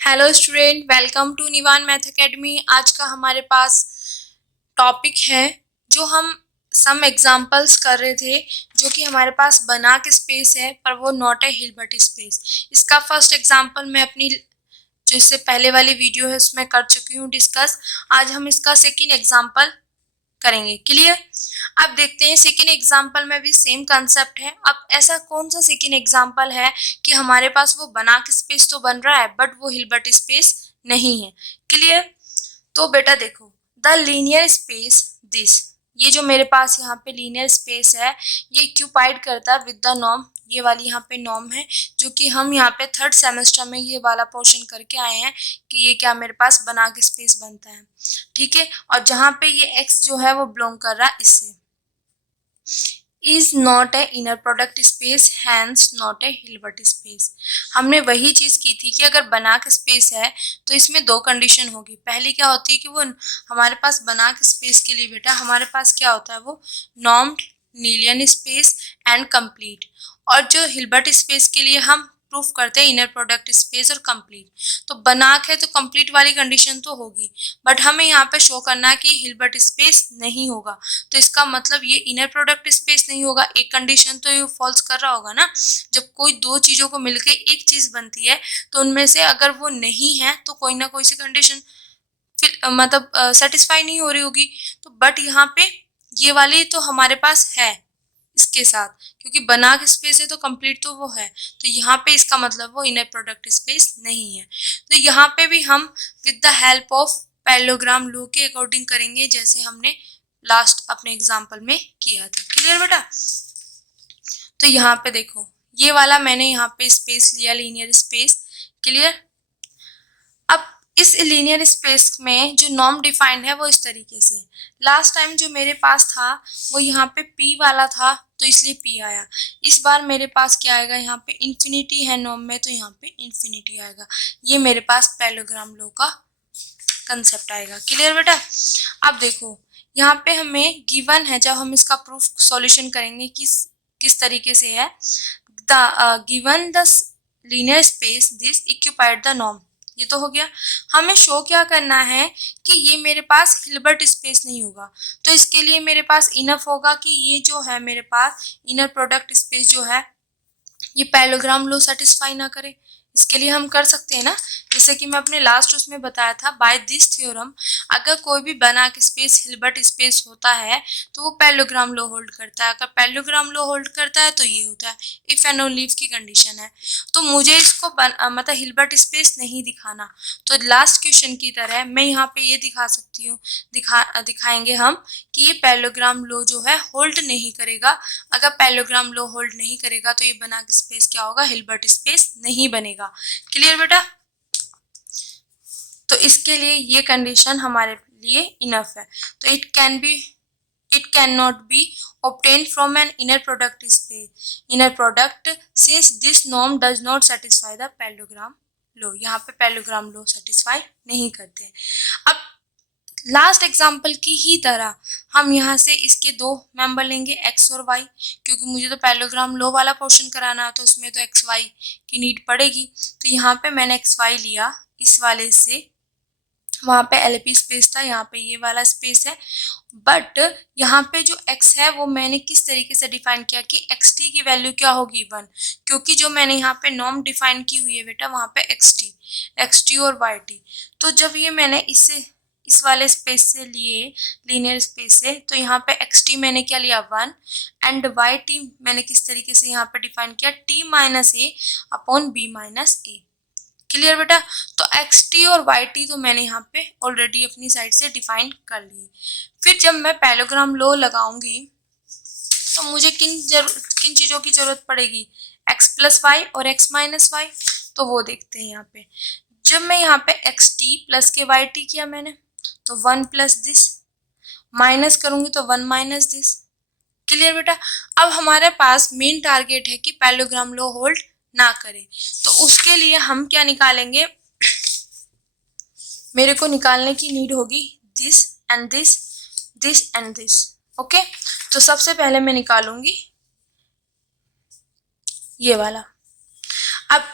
Hello student, welcome to Nivan math academy. आज का हमारे पास टॉपिक है जो हम सम एग्जांपल्स कर रहे थे, जो कि हमारे पास बना के स्पेस है पर वो नॉट ए हिल्बर्ट स्पेस। इसका फर्स्ट एग्जांपल मैं अपनी जो इससे पहले वाली वीडियो है उसमें कर चुकी हूँ डिस्कस। आज हम इसका सेकेंड एग्जांपल करेंगे। क्लियर? अब देखते हैं सेकेंड एग्जांपल में भी सेम कंसेप्ट है। अब ऐसा कौन सा सेकेंड एग्जांपल है कि हमारे पास वो बना के स्पेस तो बन रहा है बट वो हिल्बर्ट स्पेस नहीं है। क्लियर? तो बेटा देखो, द लीनियर स्पेस दिस, ये जो मेरे पास यहाँ पे लीनियर स्पेस है ये ऑक्यूपाइड करता है विद द नॉर्म। ये वाली यहाँ पे नॉर्म है जो कि हम यहाँ पे थर्ड सेमेस्टर में ये वाला पोर्शन करके आए हैं कि ये क्या मेरे पास बना के स्पेस बनता है। ठीक है, और जहाँ पे ये एक्स जो है वो बिलोंग कर रहा है इससे। Is not a inner product space, hence not a Hilbert space. हमने वही चीज की थी कि अगर बना के स्पेस है तो इसमें दो कंडीशन होगी। पहली क्या होती है कि वो हमारे पास बना के स्पेस के लिए बेटा हमारे पास क्या होता है, वो नॉर्म्ड, नीलियन स्पेस एंड कंप्लीट। और जो हिल्बर्ट स्पेस के लिए हम प्रूफ करते हैं इनर प्रोडक्ट स्पेस और कंप्लीट। तो बनाक है तो कंप्लीट वाली कंडीशन तो होगी, बट हमें यहाँ पे शो करना है कि हिल्बर्ट स्पेस नहीं होगा। तो इसका मतलब ये इनर प्रोडक्ट स्पेस नहीं होगा। एक कंडीशन तो ये फॉल्स कर रहा होगा ना। जब कोई दो चीजों को मिलके एक चीज बनती है तो उनमें से अगर वो नहीं है तो कोई ना कोई सी कंडीशन मतलब सेटिस्फाई नहीं हो रही होगी। तो बट यहाँ पे ये वाली तो हमारे पास है इसके साथ, क्योंकि बना के स्पेस है तो कंप्लीट तो वो है। तो यहाँ पे इसका मतलब वो इनर प्रोडक्ट स्पेस नहीं है। तो यहाँ पे भी हम with the help of parallelogram law के अकॉर्डिंग करेंगे, जैसे हमने लास्ट अपने एग्जाम्पल में किया था। क्लियर बेटा? तो यहाँ पे देखो, ये वाला मैंने यहाँ पे स्पेस लिया, लीनियर स्पेस। क्लियर? अब इस लीनियर स्पेस में जो नॉर्म डिफाइंड है वो इस तरीके से। लास्ट टाइम जो मेरे पास था वो यहाँ पे P वाला था तो इसलिए P आया। इस बार मेरे पास क्या आएगा, यहाँ पे इंफिनिटी है नॉर्म में तो यहाँ पे इंफिनिटी आएगा। ये मेरे पास पैरेललोग्राम लॉ का कंसेप्ट आएगा। क्लियर बेटा? अब देखो, यहाँ पे हमें गिवन है, जब हम इसका प्रूफ सॉल्यूशन करेंगे किस तरीके से है। The given the linear space this occupied the norm, ये तो हो गया। हमें शो क्या करना है कि ये मेरे पास हिल्बर्ट स्पेस नहीं होगा। तो इसके लिए मेरे पास इनफ होगा कि ये जो है मेरे पास इनर प्रोडक्ट स्पेस जो है ये पैरेललोग्राम लॉ सेटिस्फाई ना करे। इसके लिए हम कर सकते हैं ना, जैसे कि मैं अपने लास्ट उसमें बताया था, बाय दिस थ्योरम अगर कोई भी बना के स्पेस हिल्बर्ट स्पेस होता है तो वो पैरेललोग्राम लॉ होल्ड करता है। अगर पैरेललोग्राम लॉ होल्ड करता है तो ये होता है इफ एंड ओनली इफ की कंडीशन है। तो मुझे इसको मतलब हिल्बर्ट स्पेस नहीं दिखाना, तो लास्ट क्वेश्चन की तरह मैं यहाँ पे ये दिखा सकती हूँ, दिखाएंगे हम कि ये पैरेललोग्राम लॉ जो है होल्ड नहीं करेगा। अगर पैरेललोग्राम लॉ होल्ड नहीं करेगा तो ये बना के स्पेस क्या होगा, हिल्बर्ट स्पेस नहीं बनेगा। क्लियर बेटा? तो इसके लिए ये कंडीशन हमारे लिए इनफ है। तो it cannot be obtained from an inner product since this norm does not satisfy the parallelogram law। यहाँ पे पैरेललोग्राम लॉ सेटिस्फाई नहीं करते हैं। अब लास्ट एग्जाम्पल की ही तरह हम यहाँ से इसके दो मेंबर लेंगे x और y, क्योंकि मुझे तो पैरेललोग्राम लॉ वाला पोर्शन कराना है तो उसमें तो x y की नीड पड़ेगी। तो यहाँ पे मैंने x y लिया इस वाले से, वहाँ पे LP स्पेस था, यहाँ पे ये वाला स्पेस है। बट यहाँ पे जो x है वो मैंने किस तरीके से डिफाइन किया कि xt की वैल्यू क्या होगी 1, क्योंकि जो मैंने यहाँ पे नॉर्म डिफाइन की हुई है बेटा वहाँ पे xt और yt। तो जब ये मैंने इस वाले स्पेस से लिए, लीनियर स्पेस से, तो यहाँ पे xt मैंने क्या लिया 1 एंड yt मैंने किस तरीके से यहाँ पे डिफाइन किया t minus a upon b minus a। Clear बेटा? तो xt और yt तो मैंने यहाँ पे ऑलरेडी अपनी साइड से डिफाइन कर लिए। फिर जब मैं पैरेललोग्राम लॉ लगाऊंगी तो मुझे किन चीजों की जरूरत पड़ेगी, x प्लस वाई और x माइनस वाई। तो वो देखते हैं यहाँ पे। जब मैं यहाँ पे xt प्लस के yt किया मैंने तो 1 प्लस दिस, माइनस करूंगी तो 1 माइनस दिस। क्लियर बेटा? अब हमारे पास मेन टारगेट है कि पैरेललोग्राम लॉ होल्ड ना करे। तो उसके लिए हम क्या निकालेंगे, मेरे को निकालने की नीड होगी this and this, this and this. Okay, तो सबसे पहले मैं निकालूंगी ये वाला। अब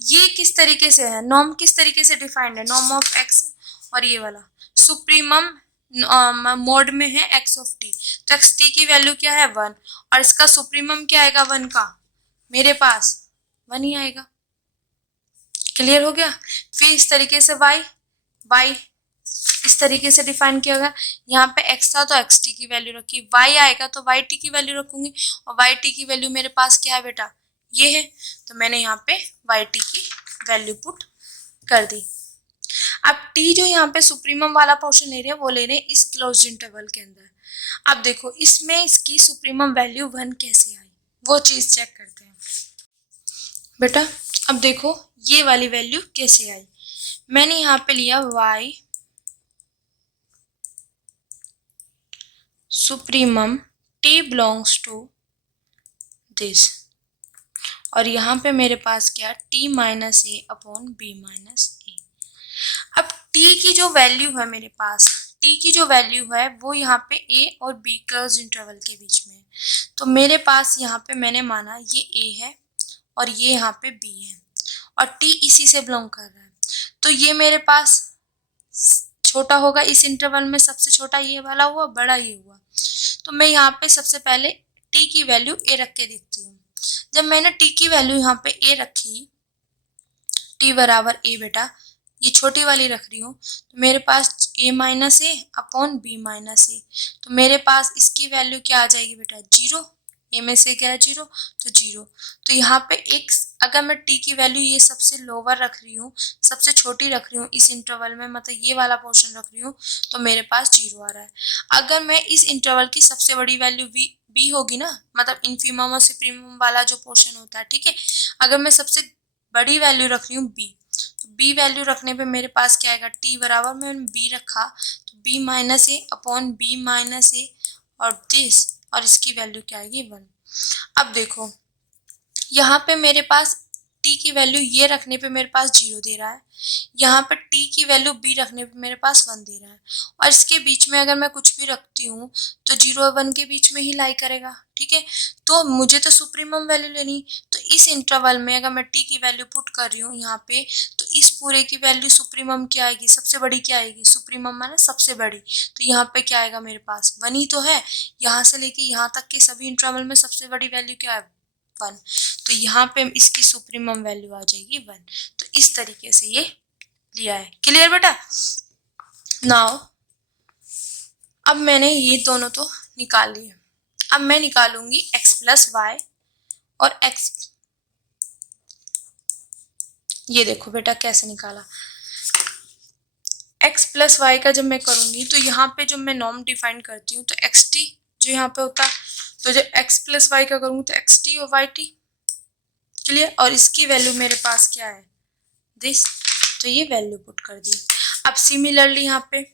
ये किस तरीके से है, नॉर्म किस तरीके से डिफाइंड है, नॉर्म ऑफ एक्स, और ये वाला सुप्रीमम मोड में है एक्स ऑफ टी, तो एक्स टी की वैल्यू क्या है 1, और इसका सुप्रीमम क्या आएगा 1 का, मेरे पास 1 ही आएगा। क्लियर हो गया। फिर इस तरीके से y इस तरीके से डिफाइन किया होगा, यहाँ पे x था तो एक्स टी की वैल्यू रखी, y आएगा तो वाई टी की वैल्यू रखूंगी, और वाई टी की वैल्यू मेरे पास क्या है बेटा, ये है, तो मैंने यहाँ पे वाई टी की वैल्यू पुट कर दी। अब t जो यहाँ पे सुप्रीमम वाला पोर्शन ले रहे हैं वो ले रहे हैं इस क्लोज्ड इंटरवल के अंदर। अब देखो इसमें इसकी सुप्रीमम वैल्यू 1 कैसे आई, वो चीज चेक करते हैं बेटा। अब देखो ये वाली वैल्यू कैसे आई, मैंने यहाँ पे लिया y supremum t belongs to this, और यहाँ पे मेरे पास क्या t minus A upon B minus a. अब t की जो वैल्यू है मेरे पास, t की जो वैल्यू है वो यहाँ पे a और b क्लोज इंटरवल के बीच में है, तो मेरे पास यहाँ पे मैंने माना ये a है और ये यहाँ पे b है, और t इसी से बिलोंग कर रहा है, तो ये मेरे पास छोटा होगा, इस इंटरवल में सबसे छोटा ये वाला हुआ, बड़ा ये हुआ, तो मैं यहाँ पे सबसे पहले t की वैल्यू a रख के देखती हूँ। जब मैंने t की वैल्यू यहाँ पे a रखी, t बराबर a बेटा, ये छोटी वाली रख रही हूँ, तो मेरे पास a minus A upon B minus A, तो मेरे पास इसकी वैल्यू क्या आ जाएगी बेटा 0, a में से क्या है 0, तो 0, तो यहाँ पे एक अगर मैं t की वैल्यू ये सबसे लोअर रख रही हूँ, सबसे छोटी रख रही हूँ इस इंटरवल में, मतलब ये वाला पोर्शन रख रही हूँ, तो मेरे पास 0 आ रहा है। अगर मैं इस इंटरवल की सबसे बड़ी वैल्यू b होगी ना, मतलब इनफीमम और सुप्रीमम वाला जो पोर्शन होता है, ठीक है, अगर मैं सबसे बड़ी वैल्यू रख रही हूँ b, तो b वैल्यू रखने पे मेरे पास क्या आएगा, t बराबर मैंने b रखा तो b माइनस ए अपॉन बी माइनस ए और दिस, और इसकी वैल्यू क्या आएगी 1। अब देखो यहाँ पे मेरे पास t की वैल्यू ये रखने पे मेरे पास 0 दे रहा है, यहाँ पे t की वैल्यू b रखने पे मेरे पास 1 दे रहा है, और इसके बीच में अगर मैं कुछ भी रखती हूँ तो 0 और 1 के बीच में ही लाई करेगा, ठीक है। तो मुझे तो सुप्रीमम वैल्यू लेनी, तो इस इंटरवल में अगर मैं t की वैल्यू पुट कर रही हूँ यहाँ पे, तो इस पूरे की वैल्यू सुप्रीमम क्या आएगी, सबसे बड़ी क्या आएगी, सुप्रीमम माने सबसे बड़ी, तो यहाँ पे क्या आएगा मेरे पास 1 ही तो है, यहाँ से लेके यहाँ तक के सभी इंटरवल में सबसे बड़ी वैल्यू क्या है 1, तो यहाँ पे इसकी सुप्रीमम वैल्यू आ जाएगी 1। तो इस तरीके से ये लिया है। क्लियर बेटा। नाउ अब मैंने ये दोनों तो निकाल लिए, अब मैं निकालूंगी x प्लस वाई और x, ये देखो बेटा कैसे निकाला, x प्लस वाई का जब मैं करूंगी तो यहाँ पे जब मैं नॉर्म डिफाइन करती हूँ तो एक्स टी जो यहाँ पे होता है, तो जब x प्लस वाई का करूँगी तो एक्स टी और वाई टी। क्लियर। और इसकी वैल्यू मेरे पास क्या है दिस, तो ये वैल्यू पुट कर दी। अब सिमिलरली यहाँ पे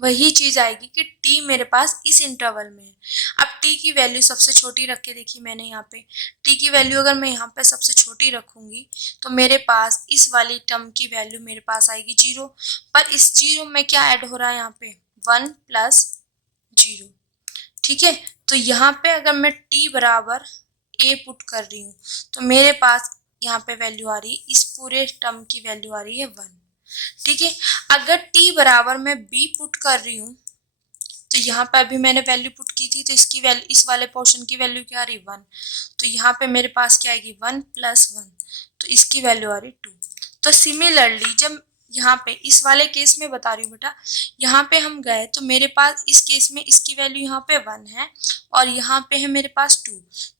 वही चीज आएगी कि t मेरे पास इस इंटरवल में है। अब t की वैल्यू सबसे छोटी रख के देखी मैंने, यहाँ पे t की वैल्यू अगर मैं यहाँ पे सबसे छोटी रखूंगी तो मेरे पास इस वाली टर्म की वैल्यू मेरे पास आएगी 0, पर इस 0 में क्या ऐड हो रहा है यहाँ पे 1 प्लस 0, ठीक है। तो यहाँ पे अगर मैं t बराबर a पुट कर रही हूँ तो मेरे पास यहाँ पे वैल्यू आ रही है, इस पूरे टर्म की वैल्यू आ रही है 1, ठीक है। अगर t बराबर मैं b पुट कर रही हूँ तो यहाँ पे अभी मैंने वैल्यू पुट की थी, तो इसकी वैल्यू इस वाले पोर्शन की वैल्यू क्या आ रही 1, तो यहाँ पे मेरे पास क्या आएगी 1 प्लस 1, तो इसकी वैल्यू आ रही 2। तो सिमिलरली जब यहाँ पे इस वाले केस में बता रही हूँ बेटा, यहाँ पे हम गए तो मेरे पास इस केस में इसकी वैल्यू यहाँ पे 1 है और यहाँ पे है मेरे पास 2,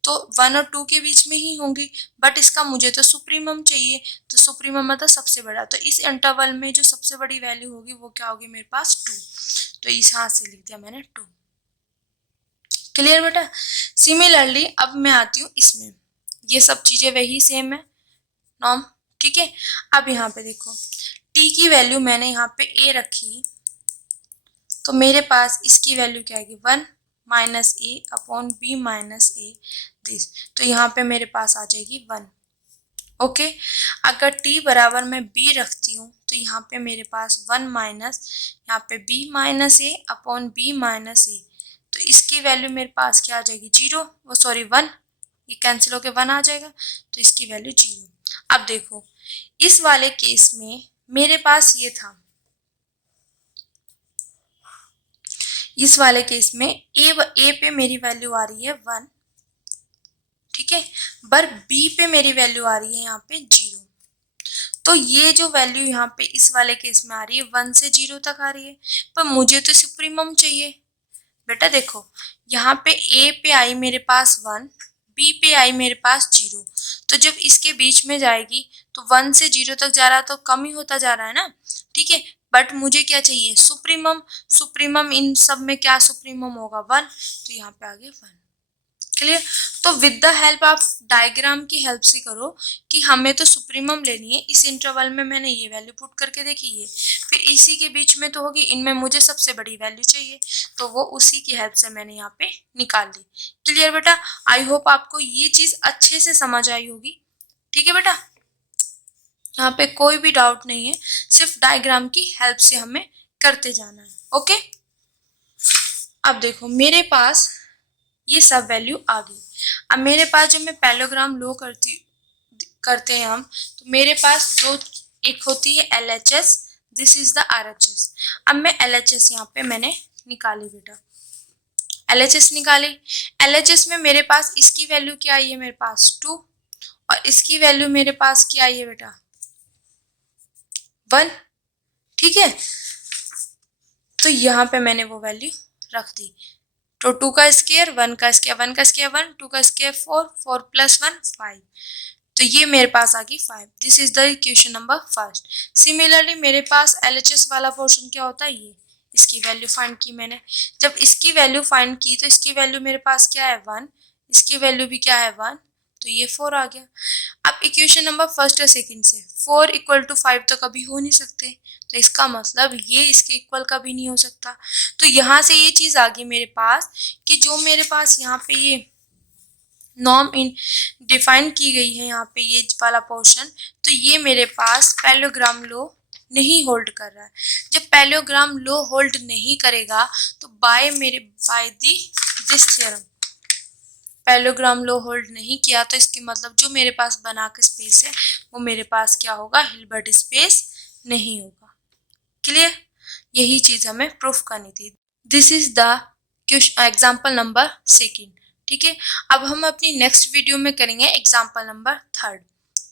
तो 1 और 2 के बीच में ही होंगी, बट इसका मुझे तो सुप्रीमम चाहिए, तो सुप्रीमम मतलब सबसे बड़ा, तो इस इंटरवल में जो सबसे बड़ी वैल्यू होगी वो क्या होगी मेरे पास 2, तो इस हाथ से लिख दिया मैंने 2। क्लियर बेटा। सिमिलरली अब मैं आती हूँ इसमें, ये सब चीजें वही सेम है नॉर्म, ठीक है। अब यहाँ पे देखो t की वैल्यू मैंने यहाँ पे a रखी, तो मेरे पास इसकी वैल्यू क्या आएगी 1 minus A upon B minus a this, तो यहाँ पे मेरे पास आ जाएगी 1, ओके। अगर t बराबर मैं b रखती हूँ तो यहाँ पे मेरे पास 1 माइनस यहाँ पे b minus A upon B minus A, तो इसकी वैल्यू मेरे पास क्या आ जाएगी 0, वो सॉरी 1, ये कैंसिल होके 1 आ जाएगा, तो इसकी वैल्यू 0। अब देखो इस वाले केस में मेरे पास ये था, इस वाले केस में ए पे मेरी वैल्यू आ रही है 1, ठीक है, पर बी पे मेरी वैल्यू आ रही है यहाँ पे 0। तो ये जो वैल्यू यहाँ पे इस वाले केस में आ रही है 1 से 0 तक आ रही है, पर मुझे तो सुप्रीमम चाहिए। बेटा देखो यहाँ पे ए पे आई मेरे पास 1, बी पे आई मेरे पास 0, तो जब इसके बीच में जाएगी तो 1 से 0 तक जा रहा है तो कम ही होता जा रहा है ना, ठीक है। बट मुझे क्या चाहिए, सुप्रीमम। सुप्रीमम इन सब में क्या सुप्रीमम होगा, 1, तो यहाँ पे आ गया 1। क्लियर। तो with the help of diagram की हेल्प से करो कि हमें तो सुप्रीमम लेनी है, इस इंटरवल में मैंने ये वैल्यू पुट करके देखी है, फिर इसी के बीच में तो होगी, इनमें मुझे सबसे बड़ी वैल्यू चाहिए, तो वो उसी की हेल्प से मैंने यहाँ पे निकाल ली। क्लियर बेटा, आई होप आपको ये चीज अच्छे से समझ आई होगी। ठीक है बेटा, यहाँ पे कोई भी डाउट नहीं है, सिर्फ डायग्राम की हेल्प से हमें करते जाना है। ओके, अब देखो मेरे पास ये सब वैल्यू आ गई। अब मेरे पास जब मैं पैरेललोग्राम लो करते हैं हम, तो मेरे पास जो एक होती है LHS, this is the RHS। अब मैं LHS यहाँ पे मैंने निकाली बेटा, LHS निकाली। LHS में मेरे पास इसकी वैल्यू क्या आई है, मेरे पास 2, और इसकी वैल्यू मेरे पास क्या आई है बेटा, 1, ठीक है। तो यहाँ पे मैंने वो वैल्यू रख दी। तो 2 का स्क्वायर, 1 का स्क्वायर, 1 का स्क्वायर 1, 2 का स्क्वायर 4, 4 प्लस 1 5, तो ये मेरे पास आ गई 5। This is the equation number first. Similarly मेरे पास LHS वाला पोर्शन क्या होता है, ये इसकी वैल्यू फाइंड की मैंने। जब इसकी वैल्यू फाइंड की तो इसकी वैल्यू मेरे पास क्या है 1, इसकी वैल्यू भी क्या है 1, तो ये 4 आ गया। अब इक्वेशन नंबर फर्स्ट और सेकंड से 4 इक्वल टू 5 तो कभी हो नहीं सकते, तो इसका मतलब ये इसके इक्वल कभी नहीं हो सकता। तो यहाँ से ये चीज आ गई मेरे पास कि जो मेरे पास यहाँ पे ये नॉर्म इन डिफाइन की गई है यहाँ पे ये वाला पोर्शन, तो ये मेरे पास पैरेललोग्राम लो नहीं होल्ड कर रहा है। जब पैरेललोग्राम लो होल्ड नहीं करेगा तो by this theorem, parallelogram law hold नहीं किया तो इसके मतलब जो मेरे पास बना के स्पेस है वो मेरे पास क्या होगा, हिल्बर्ट स्पेस नहीं होगा। क्लियर, यही चीज हमें प्रूफ करनी थी। This is the example number second. ठीक है, अब हम अपनी नेक्स्ट वीडियो में करेंगे एग्जाम्पल नंबर थर्ड।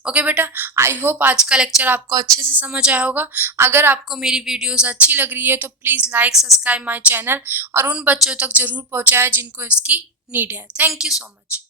ओके बेटा, आई होप आज का लेक्चर आपको अच्छे से समझ आया होगा। अगर आपको मेरी वीडियोस अच्छी लग रही है तो please like subscribe my channel और उन बच्चों तक जरूर पहुंचाएं जिनको इसकी नीड है। Thank you so much.